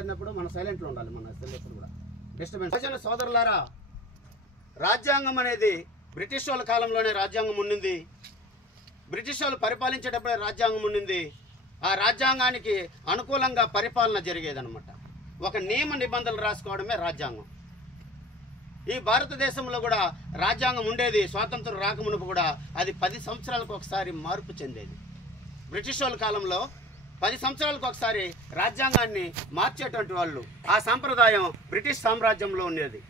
మాట్లాడినప్పుడు మనం సైలెంట్లో ఉండాలి. మన సెల్లెప్పుడు కూడా డిస్టర్బెన్స్. సోదరులారా, రాజ్యాంగం అనేది బ్రిటిష్ వాళ్ళ కాలంలోనే రాజ్యాంగం ఉండింది. బ్రిటిష్ వాళ్ళు పరిపాలించేటప్పుడే రాజ్యాంగం ఉండింది. ఆ రాజ్యాంగానికి అనుకూలంగా పరిపాలన జరిగేదన్నమాట. ఒక నియమ నిబంధనలు రాసుకోవడమే రాజ్యాంగం. ఈ భారతదేశంలో కూడా రాజ్యాంగం ఉండేది. స్వాతంత్రం రాకమునుపు కూడా అది 10 సంవత్సరాలకు ఒకసారి మార్పు చెందేది. బ్రిటిష్ వాళ్ళ కాలంలో 10 సంవత్సరాలకు ఒకసారి రాజ్యాంగాన్ని మార్చేటువంటి వాళ్ళు. ఆ సాంప్రదాయం బ్రిటిష్ సామ్రాజ్యంలో ఉండేది.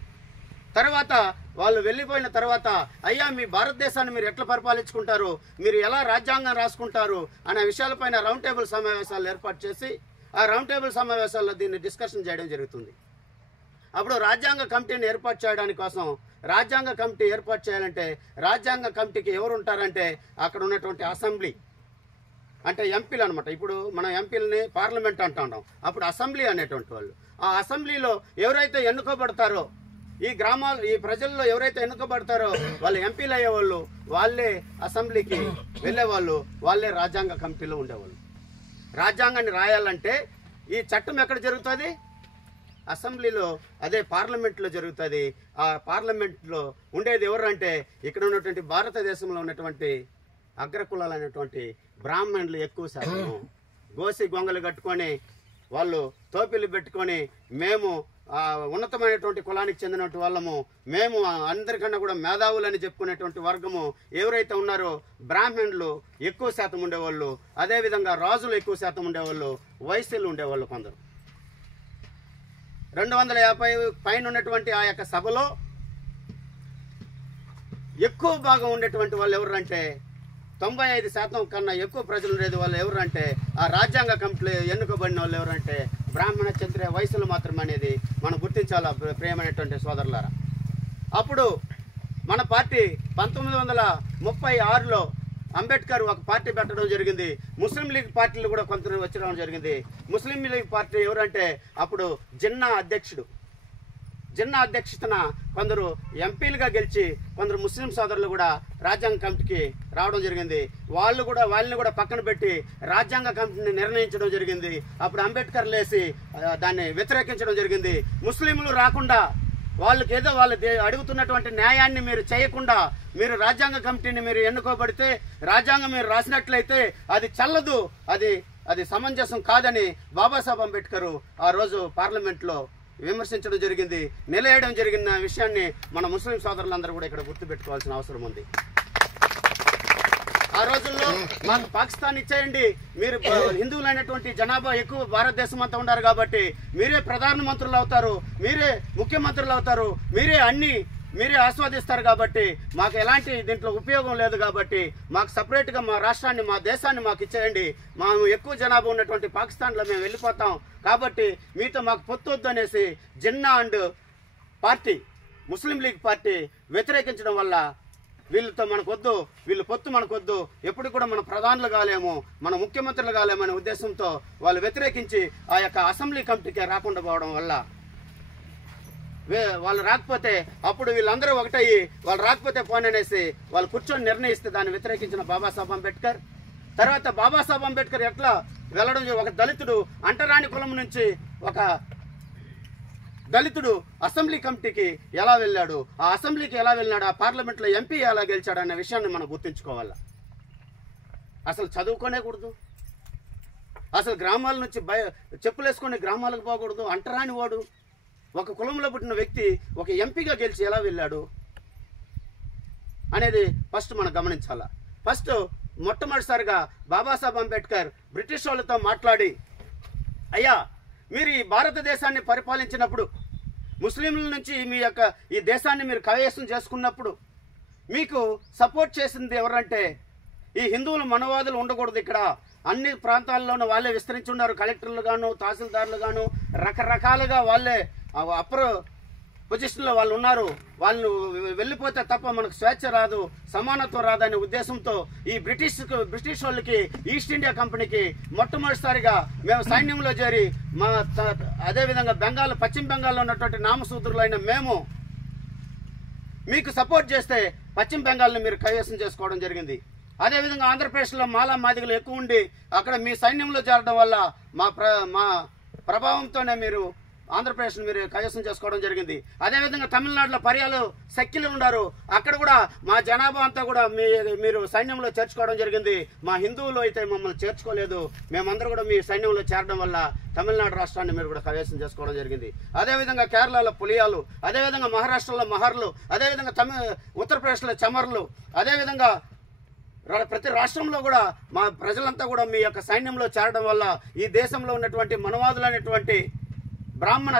తర్వాత వాళ్ళు వెళ్ళిపోయిన తర్వాత, అయ్యా మీ భారతదేశాన్ని మీరు ఎట్లా పరిపాలించుకుంటారు, మీరు ఎలా రాజ్యాంగం రాసుకుంటారు అనే విషయాలపైన రౌండ్ టేబుల్ సమావేశాలు ఏర్పాటు చేసి ఆ రౌండ్ టేబుల్ సమావేశాల్లో దీన్ని డిస్కషన్ చేయడం జరుగుతుంది. అప్పుడు రాజ్యాంగ కమిటీని ఏర్పాటు చేయడానికి కోసం, రాజ్యాంగ కమిటీ ఏర్పాటు చేయాలంటే రాజ్యాంగ కమిటీకి ఎవరు ఉంటారంటే అక్కడ ఉన్నటువంటి అసెంబ్లీ అంటే ఎంపీలు అనమాట. ఇప్పుడు మనం ఎంపీలని పార్లమెంట్ అంటున్నాం, అప్పుడు అసెంబ్లీ అనేటువంటి వాళ్ళు. ఆ అసెంబ్లీలో ఎవరైతే ఎన్నుకోబడతారో, ఈ గ్రామాలు ఈ ప్రజల్లో ఎవరైతే ఎన్నుకోబడతారో వాళ్ళు ఎంపీలు అయ్యేవాళ్ళు, వాళ్ళే అసెంబ్లీకి వెళ్ళేవాళ్ళు, వాళ్ళే రాజ్యాంగ కమిటీలో ఉండేవాళ్ళు. రాజ్యాంగాన్ని రాయాలంటే ఈ చట్టం ఎక్కడ జరుగుతుంది? అసెంబ్లీలో, అదే పార్లమెంట్లో జరుగుతుంది. ఆ పార్లమెంట్లో ఉండేది ఎవరంటే ఇక్కడ ఉన్నటువంటి భారతదేశంలో ఉన్నటువంటి అగ్రకులాలైనటువంటి బ్రాహ్మణులు ఎక్కువ శాతం. గోసి గొంగలు కట్టుకొని వాళ్ళు టోపీలు పెట్టుకొని మేము ఉన్నతమైనటువంటి కులానికి చెందినటువంటి వాళ్ళము, మేము అందరికన్నా కూడా మేధావులని చెప్పుకునేటువంటి వర్గము ఎవరైతే ఉన్నారో బ్రాహ్మణులు ఎక్కువ శాతం ఉండేవాళ్ళు. అదేవిధంగా రాజులు ఎక్కువ శాతం ఉండేవాళ్ళు, వైశ్యులు ఉండేవాళ్ళు కొందరు. 250 పైన ఉన్నటువంటి ఆ యొక్క సభలో ఎక్కువ భాగం ఉండేటువంటి వాళ్ళు ఎవరంటే 95% కన్నా ఎక్కువ ప్రజలు ఉండేది వాళ్ళు ఎవరంటే ఆ రాజ్యాంగ కమిటీలో ఎన్నుకోబడిన వాళ్ళు ఎవరంటే బ్రాహ్మణ క్షత్రియ వైశ్యులు మాత్రమే అనేది మనం గుర్తించాలా ప్రియమైనటువంటి సోదరులారా. అప్పుడు మన పార్టీ 1936లో అంబేద్కర్ ఒక పార్టీ పెట్టడం జరిగింది. ముస్లిం లీగ్ పార్టీలు కూడా కొంత వచ్చడం జరిగింది. ముస్లిం లీగ్ పార్టీ ఎవరంటే అప్పుడు జిన్నా అధ్యక్షతన కొందరు ఎంపీలుగా గెలిచి కొందరు ముస్లిం సోదరులు కూడా రాజ్యాంగ కమిటీకి రావడం జరిగింది. వాళ్ళని కూడా పక్కన పెట్టి రాజ్యాంగ కమిటీని నిర్ణయించడం జరిగింది. అప్పుడు అంబేద్కర్ లేసి దాన్ని వ్యతిరేకించడం జరిగింది. ముస్లింలు రాకుండా వాళ్ళకి ఏదో వాళ్ళు అడుగుతున్నటువంటి న్యాయాన్ని మీరు చేయకుండా మీరు రాజ్యాంగ కమిటీని మీరు ఎన్నుకోబడితే, రాజ్యాంగం మీరు రాసినట్లయితే అది చల్లదు, అది సమంజసం కాదని బాబాసాహెబ్ అంబేద్కర్ ఆ రోజు పార్లమెంట్లో విమర్శించడం జరిగింది, నిలయడం జరిగిన విషయాన్ని మన ముస్లిం సోదరులందరూ కూడా ఇక్కడ గుర్తుపెట్టుకోవాల్సిన అవసరం ఉంది. ఆ రోజుల్లో మాకు పాకిస్తాన్ ఇచ్చేయండి, మీరు హిందువులైనటువంటి జనాభా ఎక్కువ భారతదేశం అంతా ఉన్నారు కాబట్టి మీరే ప్రధానమంత్రులు అవుతారు, మీరే ముఖ్యమంత్రులు అవుతారు, మీరే ఆస్వాదిస్తారు కాబట్టి మాకు ఎలాంటి దీంట్లో ఉపయోగం లేదు కాబట్టి మాకు సపరేట్గా మా రాష్ట్రాన్ని మా దేశాన్ని మాకు ఇచ్చేయండి, మేము ఎక్కువ జనాభా ఉన్నటువంటి పాకిస్తాన్లో మేము వెళ్ళిపోతాం కాబట్టి మీతో మాకు పొత్తు వద్దు అనేసి Jinnah and party Muslim League party వ్యతిరేకించడం వల్ల వీళ్ళతో మనకొద్దు, వీళ్ళు పొత్తు మనకొద్దు, ఎప్పుడు కూడా మన ప్రధానులు కాలేము, మన ముఖ్యమంత్రులు కాలేము అనే ఉద్దేశంతో వాళ్ళు వ్యతిరేకించి ఆ యొక్క అసెంబ్లీ కమిటీకి రాకుండా పోవడం వల్ల వాళ్ళు రాకపోతే అప్పుడు వీళ్ళందరూ ఒకటయ్యి వాళ్ళు రాకపోతే పోననేసి వాళ్ళు కూర్చొని నిర్ణయిస్తే దాన్ని వ్యతిరేకించిన బాబాసాహెబ్ అంబేద్కర్. తర్వాత బాబాసాహెబ్ అంబేద్కర్ ఎట్లా వెళ్ళడం, ఒక దళితుడు అంటరాని కులం నుంచి ఒక దళితుడు అసెంబ్లీ కమిటీకి ఎలా వెళ్ళాడు, ఆ అసెంబ్లీకి ఎలా వెళ్ళాడు, ఆ పార్లమెంట్లో ఎంపీ ఎలా గెలిచాడు అనే విషయాన్ని మనం గుర్తుంచుకోవాలి. అసలు చదువుకోనేకూడదు, అసలు గ్రామాల నుంచి చెప్పులేసుకొని గ్రామాలకు పోకూడదు, అంటరాని వాడు ఒక కులంలో పుట్టిన వ్యక్తి ఒక ఎంపీగా గెలిచి ఎలా వెళ్ళాడు అనేది ఫస్ట్ మనం గమనించాలా. ఫస్ట్ మొట్టమొదటిసారిగా బాబాసాహెబ్ అంబేద్కర్ బ్రిటిష్ వాళ్ళతో మాట్లాడి, అయ్యా మీరు ఈ భారతదేశాన్ని పరిపాలించినప్పుడు, ముస్లింల నుంచి ఈ దేశాన్ని మీరు కైవసం చేసుకున్నప్పుడు మీకు సపోర్ట్ చేసింది ఎవరంటే ఈ హిందువులు మనవాదులు ఉండకూడదు, ఇక్కడ అన్ని ప్రాంతాల్లోనూ వాళ్ళే విస్తరించి ఉన్నారు, కలెక్టర్లు గాను తహసీల్దార్లు గాను రకరకాలుగా వాళ్ళే అప్పర్ పొజిషన్లో వాళ్ళు ఉన్నారు, వాళ్ళు వెళ్ళిపోతే తప్ప మనకు స్వేచ్ఛ రాదు, సమానత్వం రాదనే ఉద్దేశంతో ఈ బ్రిటిష్ వాళ్ళకి ఈస్ట్ ఇండియా కంపెనీకి మొట్టమొదటిసారిగా మేము సైన్యంలో చేరి అదేవిధంగా పశ్చిమ బెంగాల్లో ఉన్నటువంటి నామసూత్రులైన మేము మీకు సపోర్ట్ చేస్తే పశ్చిమ బెంగాల్ని మీరు కైవసం చేసుకోవడం జరిగింది. అదేవిధంగా ఆంధ్రప్రదేశ్లో మాలా మాదిగలు ఎక్కువ ఉండి అక్కడ మీ సైన్యంలో చేరడం వల్ల మా ప్రభావంతోనే మీరు ఆంధ్రప్రదేశ్ని మీరు కైవసం చేసుకోవడం జరిగింది. అదేవిధంగా తమిళనాడులో పర్యాలు సఖ్యులు ఉన్నారు. అక్కడ కూడా మా జనాభా అంతా కూడా మీరు సైన్యంలో చేర్చుకోవడం జరిగింది. మా హిందువులు అయితే మమ్మల్ని చేర్చుకోలేదు. మేమందరూ కూడా మీ సైన్యంలో చేరడం వల్ల తమిళనాడు రాష్ట్రాన్ని మీరు కూడా కైవసం చేసుకోవడం జరిగింది. అదేవిధంగా కేరళలో పులియాలు, అదేవిధంగా మహారాష్ట్రలో మహర్లు, అదేవిధంగా ఉత్తరప్రదేశ్లో చమర్లు, అదేవిధంగా ప్రతి రాష్ట్రంలో కూడా మా ప్రజలంతా కూడా మీ యొక్క సైన్యంలో చేరడం వల్ల ఈ దేశంలో ఉన్నటువంటి మనవాదులైనటువంటి బ్రాహ్మణ